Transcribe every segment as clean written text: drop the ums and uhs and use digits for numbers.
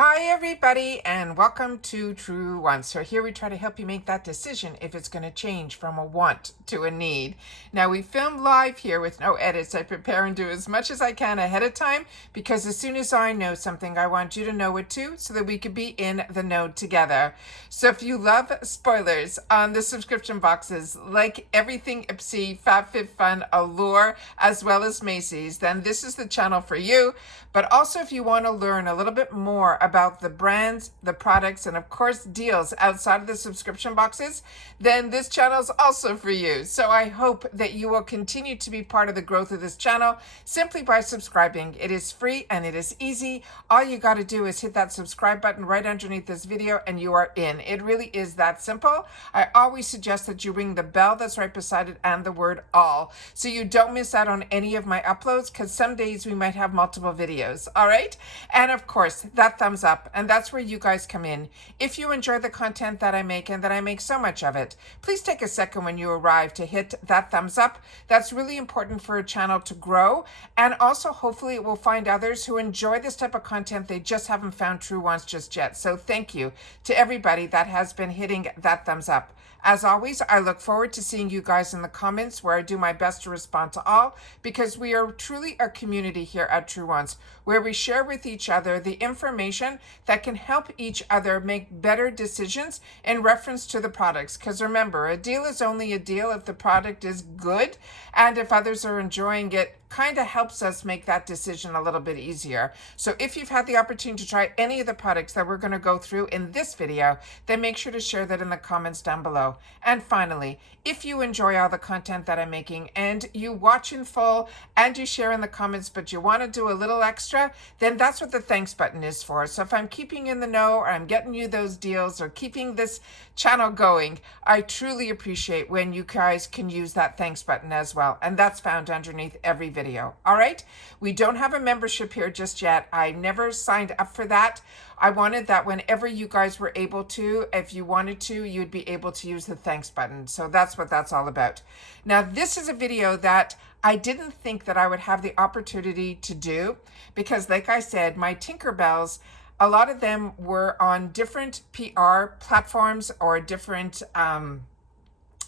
Hi everybody and welcome to Truewants. So here we try to help you make that decision if it's going to change from a want to a need. Now we film live here with no edits. I prepare and do as much as I can ahead of time because as soon as I know something I want you to know it too so that we could be in the know together. So if you love spoilers on the subscription boxes like everything IPSY, FabFitFun, Allure, as well as Macy's, then this is the channel for you. But also if you want to learn a little bit more about the brands, the products, and of course deals outside of the subscription boxes, then this channel is also for you. So I hope that you will continue to be part of the growth of this channel simply by subscribing. It is free and it is easy. All you got to do is hit that subscribe button right underneath this video and you are in. It really is that simple. I always suggest that you ring the bell that's right beside it and the word all so you don't miss out on any of my uploads because some days we might have multiple videos. All right. And of course, that thumbs up. And that's where you guys come in. If you enjoy the content that I make and that I make so much of it, please take a second when you arrive to hit that thumbs up. That's really important for a channel to grow. And also, hopefully, it will find others who enjoy this type of content. They just haven't found Truewants just yet. So thank you to everybody that has been hitting that thumbs up. As always, I look forward to seeing you guys in the comments where I do my best to respond to all because we are truly a community here at Truewants where we share with each other the information that can help each other make better decisions in reference to the products. Because remember, a deal is only a deal if the product is good and if others are enjoying it, kind of helps us make that decision a little bit easier. So if you've had the opportunity to try any of the products that we're going to go through in this video, then make sure to share that in the comments down below. And finally, if you enjoy all the content that I'm making and you watch in full and you share in the comments, but you want to do a little extra, then that's what the thanks button is for. So if I'm keeping you in the know or I'm getting you those deals or keeping this channel going, I truly appreciate when you guys can use that thanks button as well. And that's found underneath every video. All right. We don't have a membership here just yet. I never signed up for that. I wanted that whenever you guys were able to, if you wanted to, you'd be able to use the thanks button. So that's what that's all about. Now, this is a video that I didn't think that I would have the opportunity to do because like I said, my Tinkerbells, a lot of them were on different PR platforms or different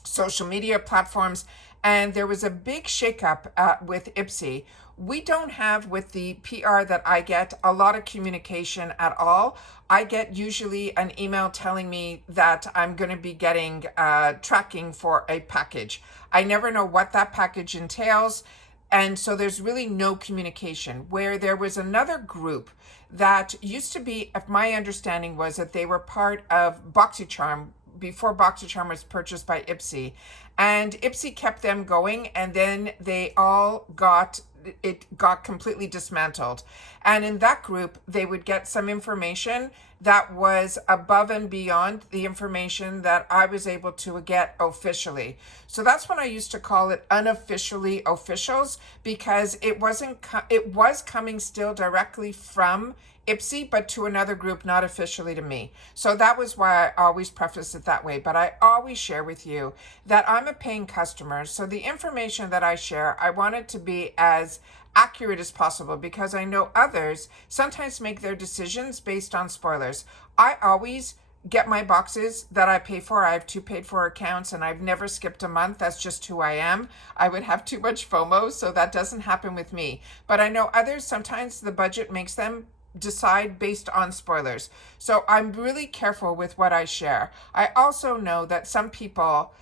social media platforms. And there was a big shakeup with IPSY. We don't have, with the PR that I get, a lot of communication at all. I get usually an email telling me that I'm going to be getting tracking for a package. I never know what that package entails. And so there's really no communication. Where there was another group that used to be, if my understanding was that they were part of Boxycharm before Boxycharm was purchased by IPSY. And IPSY kept them going and then they all got completely dismantled. And in that group, they would get some information that was above and beyond the information that I was able to get officially. So that's when I used to call it unofficially officials because it was coming still directly from IPSY, but to another group, not officially to me. So that was why I always preface it that way. But I always share with you that I'm a paying customer. So the information that I share, I want it to be as accurate as possible because I know others sometimes make their decisions based on spoilers. I always get my boxes that I pay for. I have 2 paid for accounts and I've never skipped a month. That's just who I am. I would have too much FOMO, so that doesn't happen with me. But I know others, sometimes the budget makes them decide based on spoilers. So I'm really careful with what I share. I also know that some people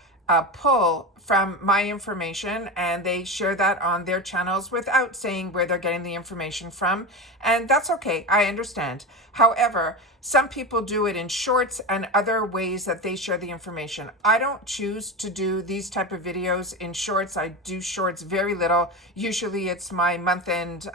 pull from my information and they share that on their channels without saying where they're getting the information from. And that's okay. I understand. However, some people do it in shorts and other ways that they share the information. I don't choose to do these type of videos in shorts. I do shorts very little. Usually it's my month end,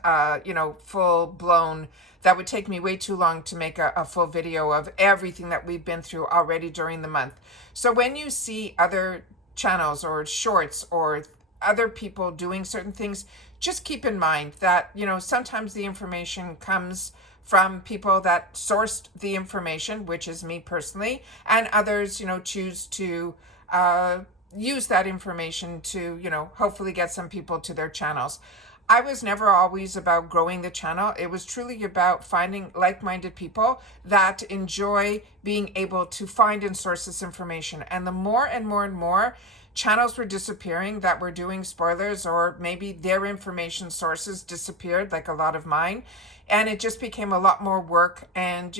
full blown. That would take me way too long to make a full video of everything that we've been through already during the month. So when you see other channels or shorts or other people doing certain things, just keep in mind that, sometimes the information comes from people that sourced the information, which is me personally, and others, choose to use that information to, hopefully get some people to their channels. I was never always about growing the channel. It was truly about finding like-minded people that enjoy being able to find and source this information. And the more and more and more channels were disappearing that were doing spoilers, or maybe their information sources disappeared, like a lot of mine, and it just became a lot more work. And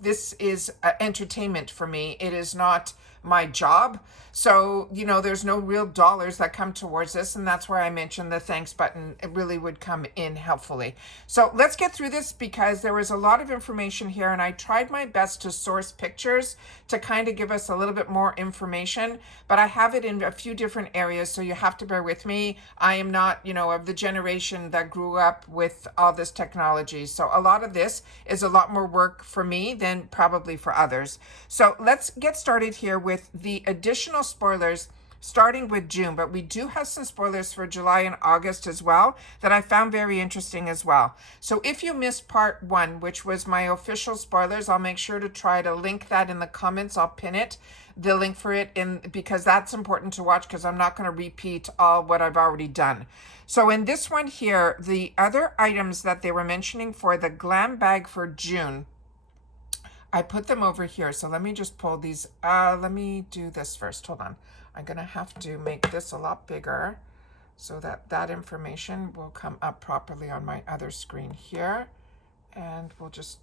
this is entertainment for me. It is not my job. So, there's no real dollars that come towards this. And that's where I mentioned the thanks button. It really would come in helpfully. So let's get through this, because there was a lot of information here, and I tried my best to source pictures to kind of give us a little bit more information, but I have it in a few different areas. So you have to bear with me. I am not, of the generation that grew up with all this technology. So a lot of this is a lot more work for me than probably for others. So let's get started here with the additional spoilers starting with June, but we do have some spoilers for July and August as well that I found very interesting as well. So if you missed part 1, which was my official spoilers, I'll make sure to try to link that in the comments. I'll pin it, the link for it, in, because that's important to watch, because I'm not going to repeat all what I've already done. So in this one here, the other items that they were mentioning for the GlamBag for June, I put them over here. So let me just pull these. Let me do this first. Hold on. I'm going to have to make this a lot bigger so that that information will come up properly on my other screen here. And we'll just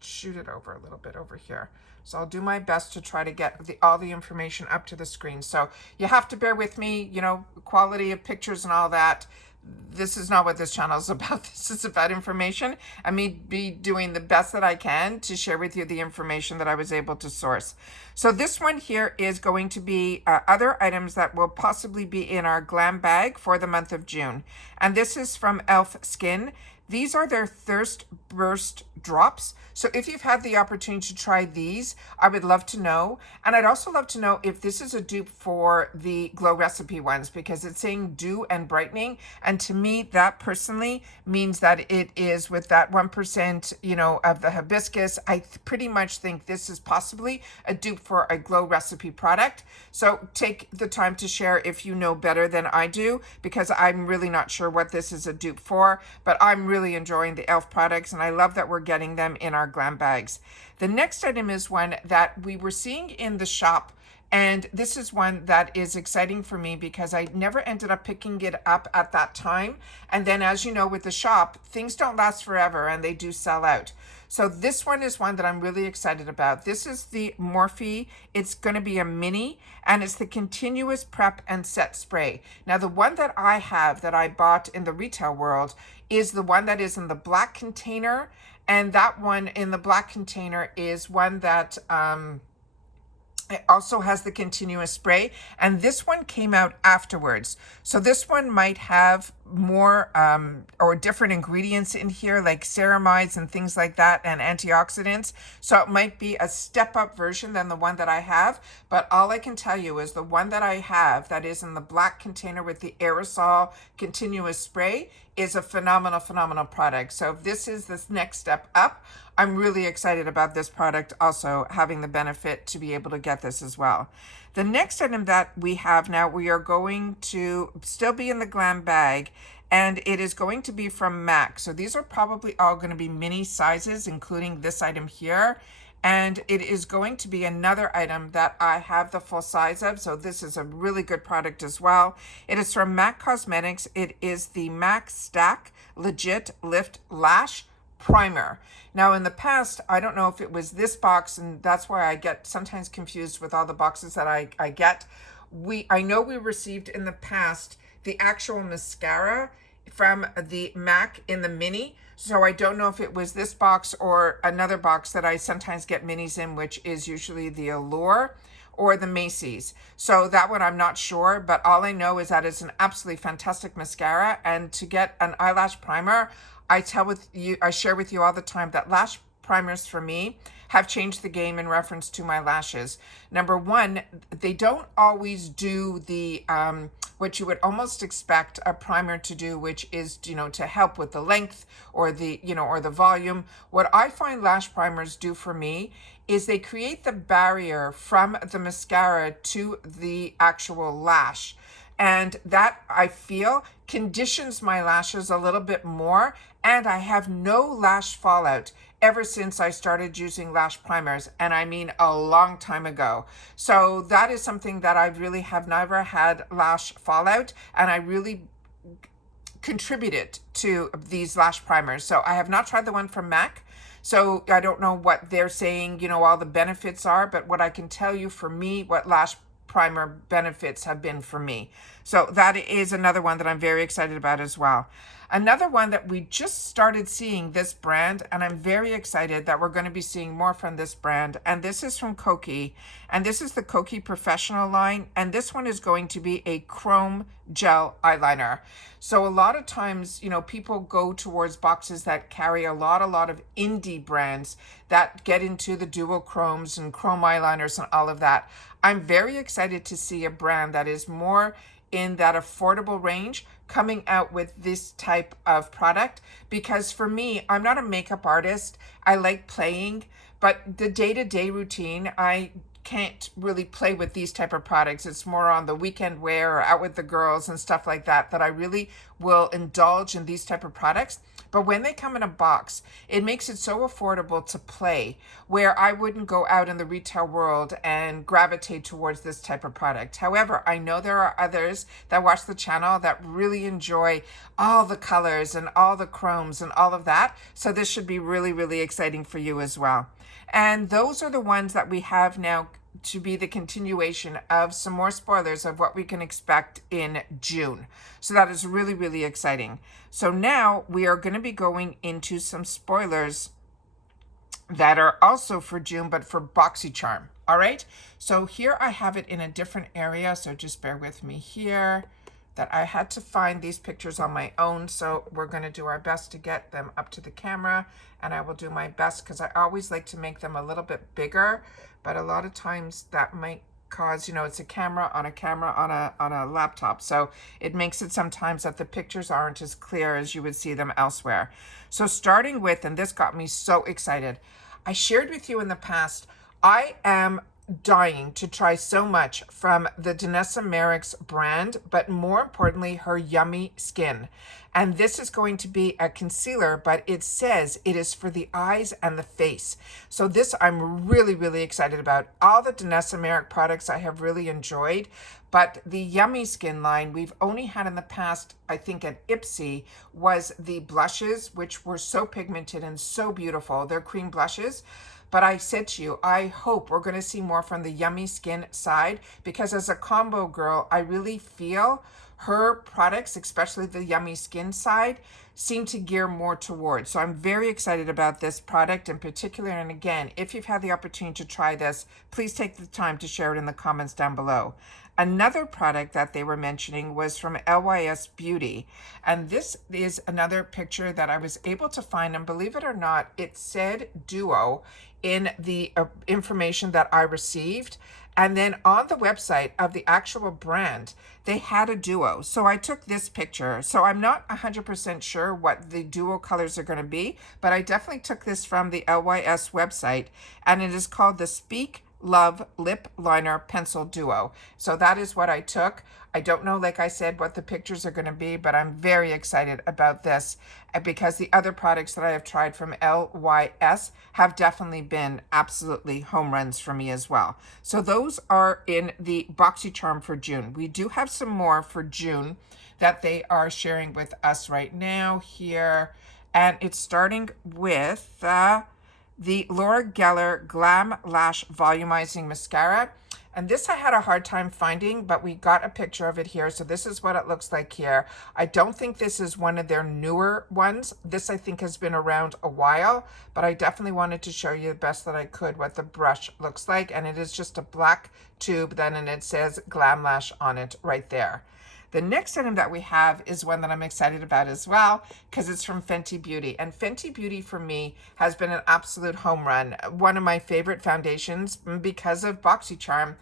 shoot it over a little bit over here. So I'll do my best to try to get all the information up to the screen. So you have to bear with me, quality of pictures and all that. This is not what this channel is about. This is about information and me be doing the best that I can to share with you the information that I was able to source. So this one here is going to be other items that will possibly be in our glam bag for the month of June. And this is from e.l.f. Skin. These are their Thirst Burst drops. So if you've had the opportunity to try these, I would love to know. And I'd also love to know if this is a dupe for the Glow Recipe ones, because it's saying dew and brightening. And to me, that personally means that it is with that 1%, of the hibiscus. I pretty much think this is possibly a dupe for a Glow Recipe product. So take the time to share if you know better than I do, because I'm really not sure what this is a dupe for, but I'm really enjoying the e.l.f. products, and I love that we're getting them in our glam bags. The next item is one that we were seeing in the shop, and this is one that is exciting for me because I never ended up picking it up at that time. And then, as you know, with the shop, things don't last forever and they do sell out. So this one is one that I'm really excited about. This is the Morphe. It's going to be a mini, and it's the continuous prep and set spray. Now, the one that I have that I bought in the retail world is the one that is in the black container. And that one in the black container is one that it also has the continuous spray, and this one came out afterwards. So this one might have more or different ingredients in here, like ceramides and things like that, and antioxidants. So it might be a step-up version than the one that I have. But all I can tell you is the one that I have that is in the black container with the aerosol continuous spray is a phenomenal product. So if this is this next step up, I'm really excited about this product also having the benefit to be able to get this as well. The next item that we have now, we are going to still be in the glam bag, and it is going to be from MAC. So these are probably all going to be mini sizes, including this item here. And it is going to be another item that I have the full size of. So this is a really good product as well. It is from MAC Cosmetics. It is the MAC Stack Legit Lift Lash Primer. Now, in the past, I don't know if it was this box, and that's why I get sometimes confused with all the boxes that I get. I know we received in the past the actual mascara from the MAC in the mini. So I don't know if it was this box or another box that I sometimes get minis in, which is usually the Allure or the Macy's. So that one I'm not sure, but all I know is that it's an absolutely fantastic mascara. And to get an eyelash primer, I share with you all the time that lash primers for me have changed the game in reference to my lashes. Number one, they don't always do the what you would almost expect a primer to do, which is, to help with the length or the, or the volume. What I find lash primers do for me is they create the barrier from the mascara to the actual lash. And that, I feel, conditions my lashes a little bit more, and I have no lash fallout ever since I started using lash primers, and I mean a long time ago. So that is something that I really have never had lash fallout, and I really contributed to these lash primers. So I have not tried the one from MAC. So I don't know what they're saying, you know, all the benefits are, but what I can tell you for me, what lash primer benefits have been for me. So that is another one that I'm very excited about as well. Another one that we just started seeing this brand, and I'm very excited that we're going to be seeing more from this brand. And this is from Koki, and this is the Koki Professional line. And this one is going to be a chrome gel eyeliner. So a lot of times, you know, people go towards boxes that carry a lot of indie brands that get into the duochromes and chrome eyeliners and all of that. I'm very excited to see a brand that is more in that affordable range coming out with this type of product, because for me, I'm not a makeup artist. I like playing, but the day-to-day routine, I can't really play with these type of products. It's more on the weekend wear or out with the girls and stuff like that, that I really will indulge in these type of products. But when they come in a box, it makes it so affordable to play, where I wouldn't go out in the retail world and gravitate towards this type of product. However, I know there are others that watch the channel that really enjoy all the colors and all the chromes and all of that. So this should be really, really exciting for you as well. And those are the ones that we have now to be the continuation of some more spoilers of what we can expect in June. So that is really, really exciting. So now we are going to be going into some spoilers that are also for June, but for Boxycharm. All right. So here I have it in a different area. So just bear with me here, that I had to find these pictures on my own. So we're going to do our best to get them up to the camera, and I will do my best, because I always like to make them a little bit bigger, but a lot of times that might cause, you know, it's a camera on a laptop. So it makes it sometimes that the pictures aren't as clear as you would see them elsewhere. So starting with, and this got me so excited, I shared with you in the past, I am dying to try so much from the Danessa Merrick's brand, but more importantly, her Yummy Skin. And this is going to be a concealer, but it says it is for the eyes and the face. So this I'm really, really excited about. All the Danessa Merrick products I have really enjoyed, but the Yummy Skin line we've only had in the past, I think at IPSY, was the blushes, which were so pigmented and so beautiful. They're cream blushes. But I said to you, I hope we're going to see more from the Yummy Skin side, because as a combo girl, I really feel her products, especially the Yummy Skin side, seem to gear more towards. So I'm very excited about this product in particular. And again, if you've had the opportunity to try this, please take the time to share it in the comments down below. Another product that they were mentioning was from LYS Beauty. And this is another picture that I was able to find. And believe it or not, it said Duo in the information that I received. And then on the website of the actual brand, they had a Duo. So I took this picture. So I'm not 100% sure what the Duo colors are going to be, but I definitely took this from the LYS website, and it is called the Speak Love Lip Liner Pencil Duo. So that is what I took. I don't know, like I said, what the pictures are going to be, but I'm very excited about this, because the other products that I have tried from LYS have definitely been absolutely home runs for me as well. So those are in the Boxycharm for June. We do have some more for June that they are sharing with us right now here. And it's starting with the Laura Geller Glam Lash Volumizing Mascara. And this I had a hard time finding, but we got a picture of it here. So this is what it looks like here. I don't think this is one of their newer ones. This I think has been around a while, but I definitely wanted to show you the best that I could what the brush looks like. And it is just a black tube then, and it says Glam Lash on it right there. The next item that we have is one that I'm excited about as well, because it's from Fenty Beauty. And Fenty Beauty for me has been an absolute home run. One of my favorite foundations because of Boxycharm,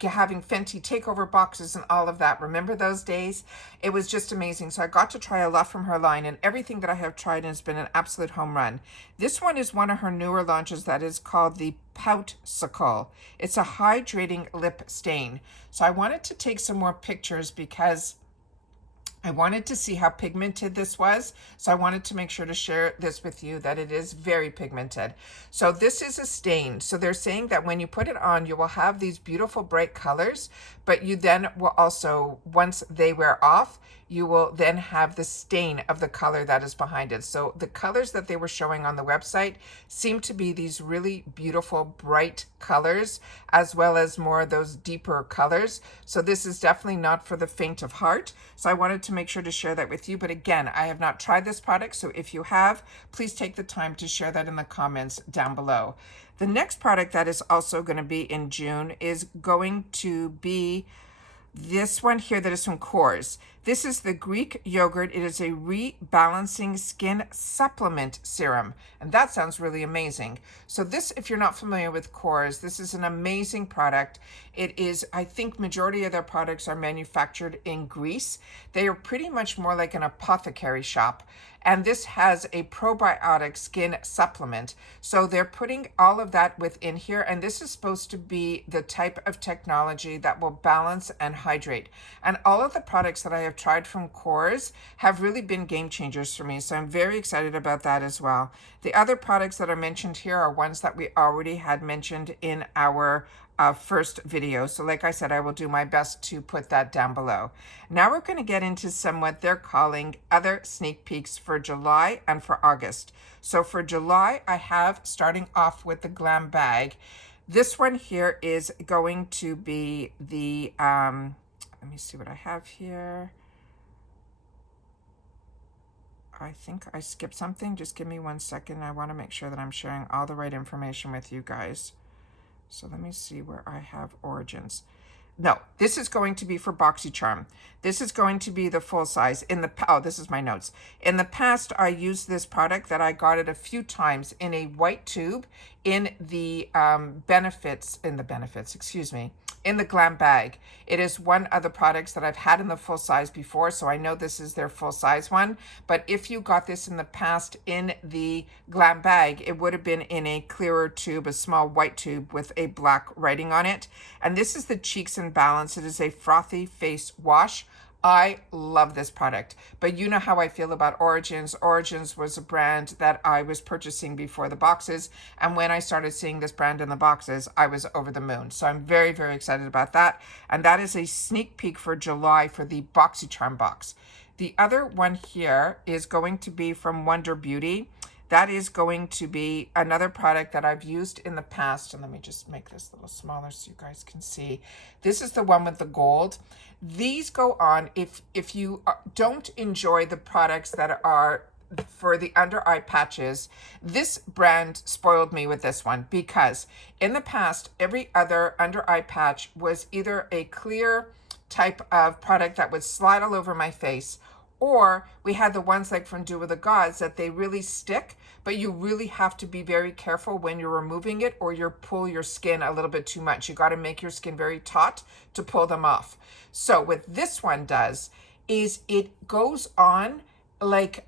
having Fenty take over boxes and all of that. Remember those days? It was just amazing. So I got to try a lot from her line, and everything that I have tried has been an absolute home run. This one is one of her newer launches that is called the Poutsicle. It's a hydrating lip stain. So I wanted to take some more pictures because I wanted to see how pigmented this was, so I wanted to make sure to share this with you that it is very pigmented. So this is a stain. So they're saying that when you put it on, you will have these beautiful bright colors, but you then will also, once they wear off, you will then have the stain of the color that is behind it. So the colors that they were showing on the website seem to be these really beautiful, bright colors, as well as more of those deeper colors. So this is definitely not for the faint of heart. So I wanted to make sure to share that with you. But again, I have not tried this product. So if you have, please take the time to share that in the comments down below. The next product that is also going to be in June is going to be this one here that is from Kors. This is the Greek yogurt. It is a rebalancing skin supplement serum. And that sounds really amazing. So this, if you're not familiar with Kors, this is an amazing product. It is, I think majority of their products are manufactured in Greece. They are pretty much more like an apothecary shop. And this has a probiotic skin supplement. So they're putting all of that within here. And this is supposed to be the type of technology that will balance and hydrate. And all of the products that I have tried from Kors have really been game changers for me. So I'm very excited about that as well. The other products that are mentioned here are ones that we already had mentioned in our first video. So like I said, I will do my best to put that down below. Now we're going to get into some what they're calling other sneak peeks for July and for August. So for July, I have, starting off with the GlamBag. This one here is going to be the, let me see what I have here. I think I skipped something. Just give me 1 second. I want to make sure that I'm sharing all the right information with you guys. So let me see where I have Origins. No, this is going to be for Boxycharm. This is going to be the full size. In the, oh, this is my notes. In the past, I used this product that I got it a few times in a white tube in the benefits, excuse me, in the GlamBag. It is one of the products that I've had in the full size before, so I know this is their full size one. But if you got this in the past in the GlamBag, it would have been in a clearer tube, a small white tube with a black writing on it. And this is the Cheeks and Balance. It is a frothy face wash. I love this product, but you know how I feel about Origins. Origins was a brand that I was purchasing before the boxes, and when I started seeing this brand in the boxes, I was over the moon. So I'm very, very excited about that, and that is a sneak peek for July for the Boxycharm box. The other one here is going to be from Wonder Beauty. That is going to be another product that I've used in the past. And let me just make this a little smaller so you guys can see. This is the one with the gold. These go on if you don't enjoy the products that are for the under eye patches. This brand spoiled me with this one because in the past, every other under eye patch was either a clear type of product that would slide all over my face, or we had the ones like from Do With the Gods that they really stick, but you really have to be very careful when you're removing it or you pull your skin a little bit too much. You got to make your skin very taut to pull them off. So what this one does is it goes on like,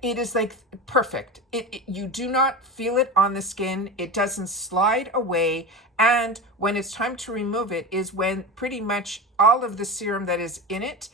it is like perfect. You do not feel it on the skin. It doesn't slide away. And when it's time to remove it is when pretty much all of the serum that is in it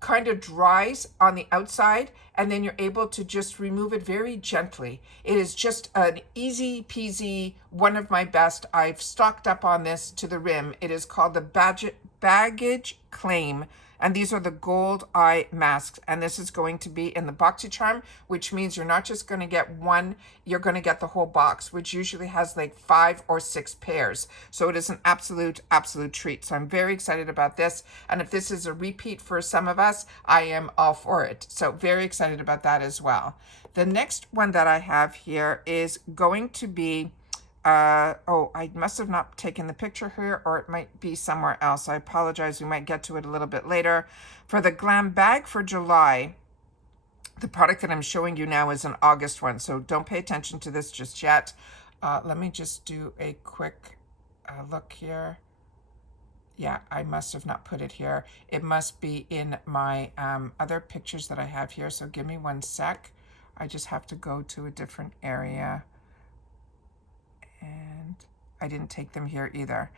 kind of dries on the outside, and then you're able to just remove it very gently. It is just an easy peasy, one of my best. I've stocked up on this to the rim. It is called the Baggage Claim, and these are the gold eye masks, and this is going to be in the Boxycharm, which means you're not just going to get one, you're going to get the whole box, which usually has like 5 or 6 pairs. So it is an absolute treat. So I'm very excited about this, and if this is a repeat for some of us, I am all for it. So very excited about that as well. The next one that I have here is going to be oh, I must have not taken the picture here, or it might be somewhere else. I apologize. We might get to it a little bit later. For the GlamBag for July, the product that I'm showing you now is an August one, so don't pay attention to this just yet. Let me just do a quick look here. Yeah, I must have not put it here. It must be in my other pictures that I have here, so give me 1 sec. I just have to go to a different area. And I didn't take them here either.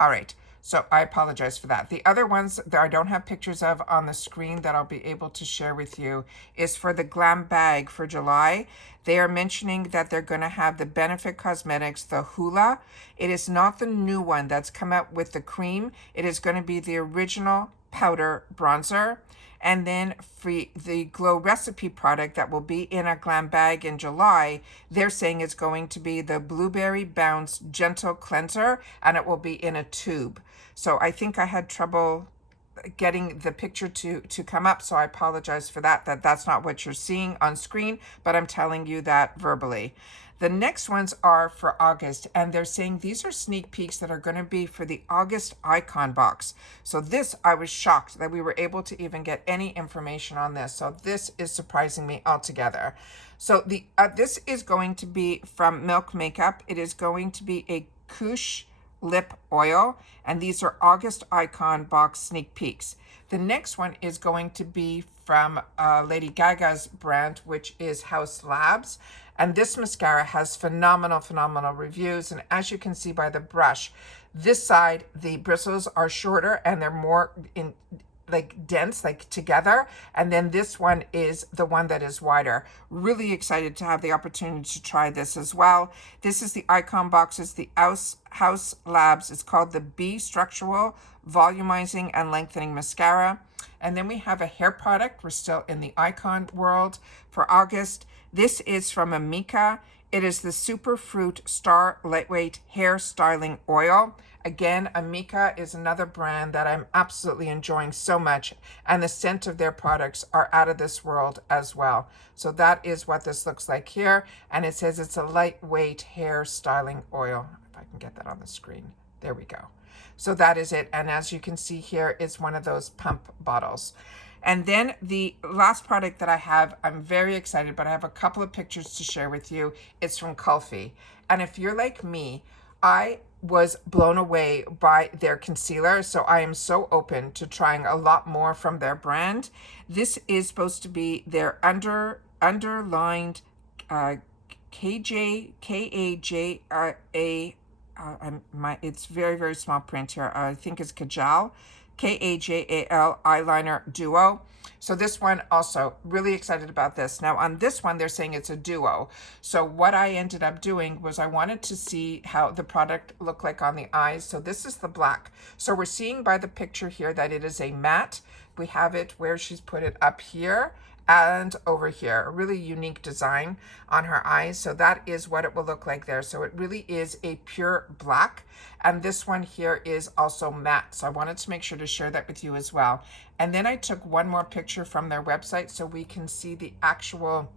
All right, so I apologize for that. The other ones that I don't have pictures of on the screen that I'll be able to share with you is for the GlamBag for July. They are mentioning that they're going to have the Benefit Cosmetics, the Hula. It is not the new one that's come out with the cream. It is going to be the original powder bronzer. And then for the Glow Recipe product that will be in a GlamBag in July, they're saying it's going to be the Blueberry Bounce Gentle Cleanser, and it will be in a tube. So I think I had trouble getting the picture to come up, so I apologize for that. That's not what you're seeing on screen, but I'm telling you that verbally. The next ones are for August, and they're saying these are sneak peeks that are going to be for the August icon box. So this, I was shocked that we were able to even get any information on this. So this is surprising me altogether. So this is going to be from Milk Makeup. It is going to be a Couche lip oil, and these are August icon box sneak peeks. The next one is going to be from Lady Gaga's brand, which is Haus Labs. And this mascara has phenomenal reviews. And as you can see by the brush, this side, the bristles are shorter and they're more dense, together. And then this one is the one that is wider. Really excited to have the opportunity to try this as well. This is the icon box. It's the Haus Labs. It's called the B Structural Volumizing and Lengthening Mascara. And then we have a hair product. We're still in the icon world for August. This is from Amika. It is the Superfruit Star Lightweight Hair Styling Oil. Again, Amika is another brand that I'm absolutely enjoying so much, and the scent of their products are out of this world as well. So that is what this looks like here, and it says it's a lightweight hair styling oil. If I can get that on the screen. There we go. So that is it, and as you can see here, it's one of those pump bottles. And then the last product that I have, I'm very excited, but I have a couple of pictures to share with you. It's from Kulfi. And if you're like me, I was blown away by their concealer. So I am so open to trying a lot more from their brand. This is supposed to be their underlined KAJA. It's very small print here. I think it's Kajal. Kajal eyeliner duo. So this one also, really excited about this. Now on this one, they're saying it's a duo. So what I ended up doing was I wanted to see how the product looked like on the eyes. So this is the black. So we're seeing by the picture here that it is a matte. We have it where she's put it up here and over here. A really unique design on her eyes. So that is what it will look like there. So it really is a pure black. And this one here is also matte. So I wanted to make sure to share that with you as well. And then I took one more picture from their website so we can see the actual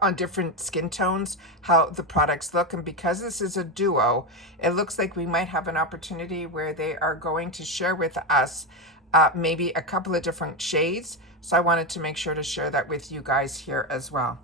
on different skin tones, how the products look. And because this is a duo, it looks like we might have an opportunity where they are going to share with us maybe a couple of different shades. So I wanted to make sure to share that with you guys here as well.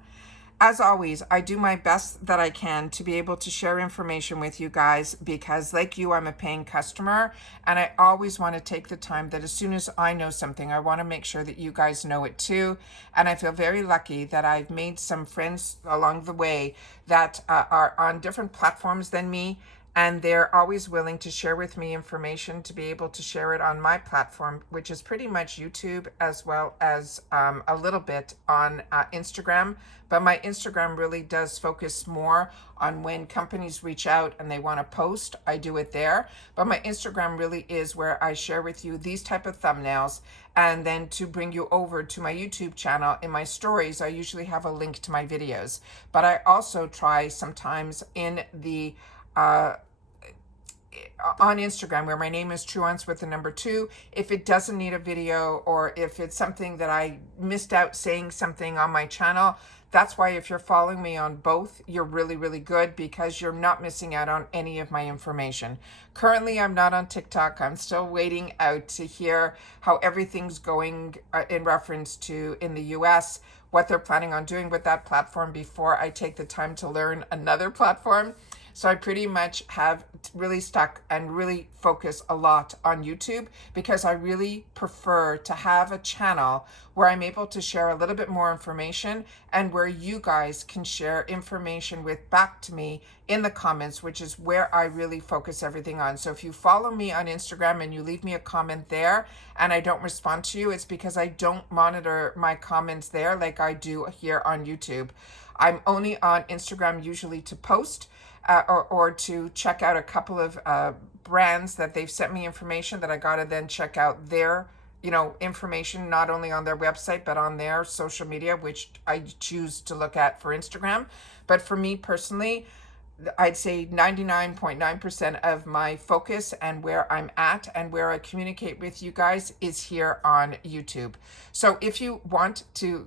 As always, I do my best that I can to be able to share information with you guys because like you, I'm a paying customer and I always want to take the time that as soon as I know something, I want to make sure that you guys know it too. And I feel very lucky that I've made some friends along the way that are on different platforms than me. And they're always willing to share with me information to be able to share it on my platform, which is pretty much YouTube as well as a little bit on Instagram. But my Instagram really does focus more on when companies reach out and they want to post, I do it there. But my Instagram really is where I share with you these type of thumbnails. And then to bring you over to my YouTube channel, in my stories, I usually have a link to my videos. But I also try sometimes in the on Instagram where my name is Truewants with the number 2. If it doesn't need a video or if it's something that I missed out saying something on my channel, that's why if you're following me on both, you're really good because you're not missing out on any of my information. Currently, I'm not on TikTok. I'm still waiting out to hear how everything's going in reference to in the US, what they're planning on doing with that platform before I take the time to learn another platform. So I pretty much have really stuck and really focus a lot on YouTube because I really prefer to have a channel where I'm able to share a little bit more information and where you guys can share information with back to me in the comments, which is where I really focus everything on. So if you follow me on Instagram and you leave me a comment there and I don't respond to you, it's because I don't monitor my comments there like I do here on YouTube. I'm only on Instagram usually to post or to check out a couple of brands that they've sent me information that I gotta then check out their information, not only on their website, but on their social media, which I choose to look at for Instagram. But for me personally, I'd say 99.9% of my focus and where I'm at and where I communicate with you guys is here on YouTube. So if you want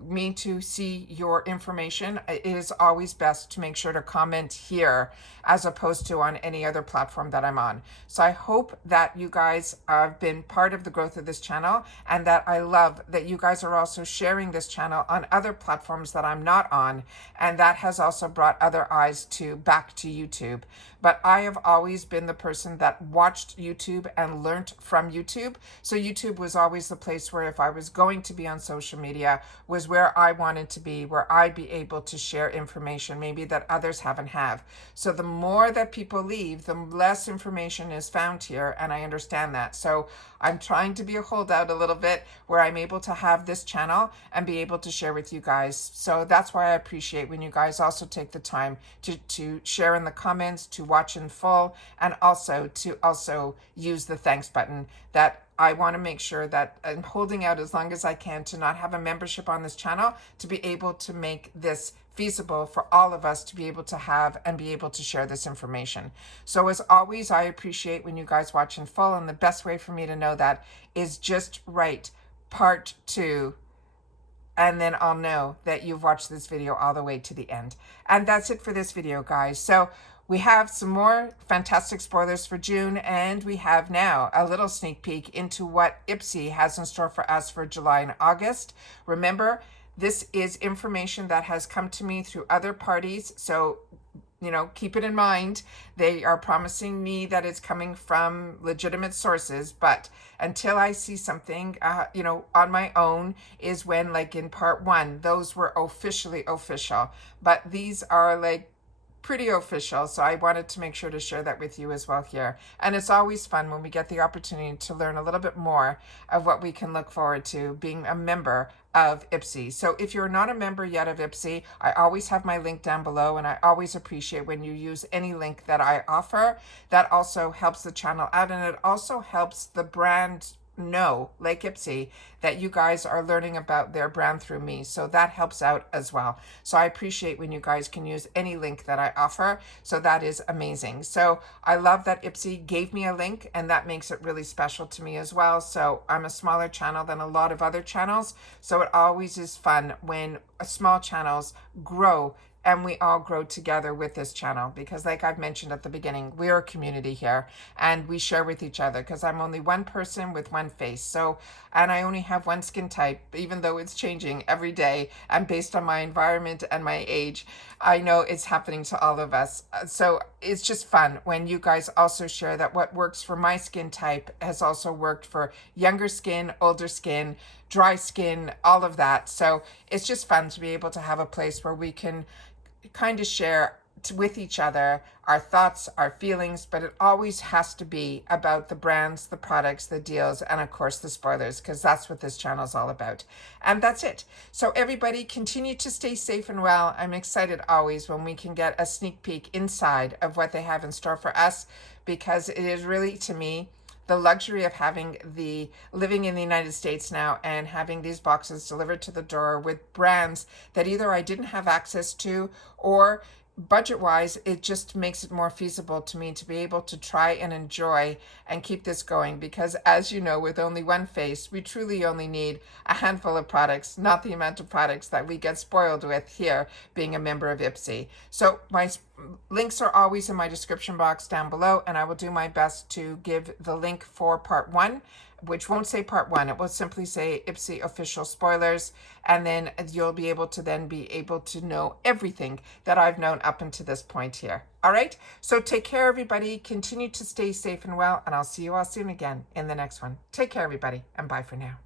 me to see your information, it is always best to make sure to comment here as opposed to on any other platform that I'm on. So I hope that you guys have been part of the growth of this channel, and that I love that you guys are also sharing this channel on other platforms that I'm not on, and that has also brought other eyes back to YouTube. But I have always been the person that watched YouTube and learned from YouTube. So YouTube was always the place where if I was going to be on social media was where I wanted to be, where I'd be able to share information maybe that others haven't have. So the more that people leave, the less information is found here, and I understand that. So I'm trying to be a holdout a little bit where I'm able to have this channel and be able to share with you guys. So that's why I appreciate when you guys also take the time to share in the comments, to watch in full, and also to use the thanks button. That I want to make sure that I'm holding out as long as I can to not have a membership on this channel, to be able to make this feasible for all of us to be able to have and be able to share this information. So as always, I appreciate when you guys watch in full, and the best way for me to know that is just write part 2, and then I'll know that you've watched this video all the way to the end. And that's it for this video, guys. So we have some more fantastic spoilers for June, and we have now a little sneak peek into what IPSY has in store for us for July and August. Remember, this is information that has come to me through other parties, so keep it in mind. They are promising me that it's coming from legitimate sources, but until I see something, on my own is when, like in part 1, those were officially official, but these are like pretty official. So I wanted to make sure to share that with you as well here. And it's always fun when we get the opportunity to learn a little bit more of what we can look forward to being a member of IPSY. So if you're not a member yet of IPSY, I always have my link down below, and I always appreciate when you use any link that I offer. That also helps the channel out, and it also helps the brand know, like IPSY, that you guys are learning about their brand through me. So that helps out as well. So I appreciate when you guys can use any link that I offer. So that is amazing. So I love that IPSY gave me a link, and that makes it really special to me as well. So I'm a smaller channel than a lot of other channels. So it always is fun when small channels grow and we all grow together with this channel, because like I've mentioned at the beginning, we're a community here and we share with each other, because I'm only one person with one face. So, and I only have one skin type, even though it's changing every day, and based on my environment and my age, I know it's happening to all of us. So it's just fun when you guys also share that what works for my skin type has also worked for younger skin, older skin, dry skin, all of that. So it's just fun to be able to have a place where we can kind of share with each other our thoughts, our feelings, but it always has to be about the brands, the products, the deals, and of course the spoilers, because that's what this channel is all about. And that's it. So everybody continue to stay safe and well. I'm excited always when we can get a sneak peek inside of what they have in store for us, because it is really, to me, the luxury of living in the United States now and having these boxes delivered to the door with brands that either I didn't have access to, or budget-wise, it just makes it more feasible to me to be able to try and enjoy and keep this going. Because as you know, with only one face, we truly only need a handful of products, not the amount of products that we get spoiled with here being a member of IPSY. So my links are always in my description box down below, and I will do my best to give the link for part 1, which won't say part 1. It will simply say IPSY official spoilers, and then you'll be able to know everything that I've known up until this point here. All right, so take care, everybody. Continue to stay safe and well, and I'll see you all soon again in the next one. Take care, everybody, and bye for now.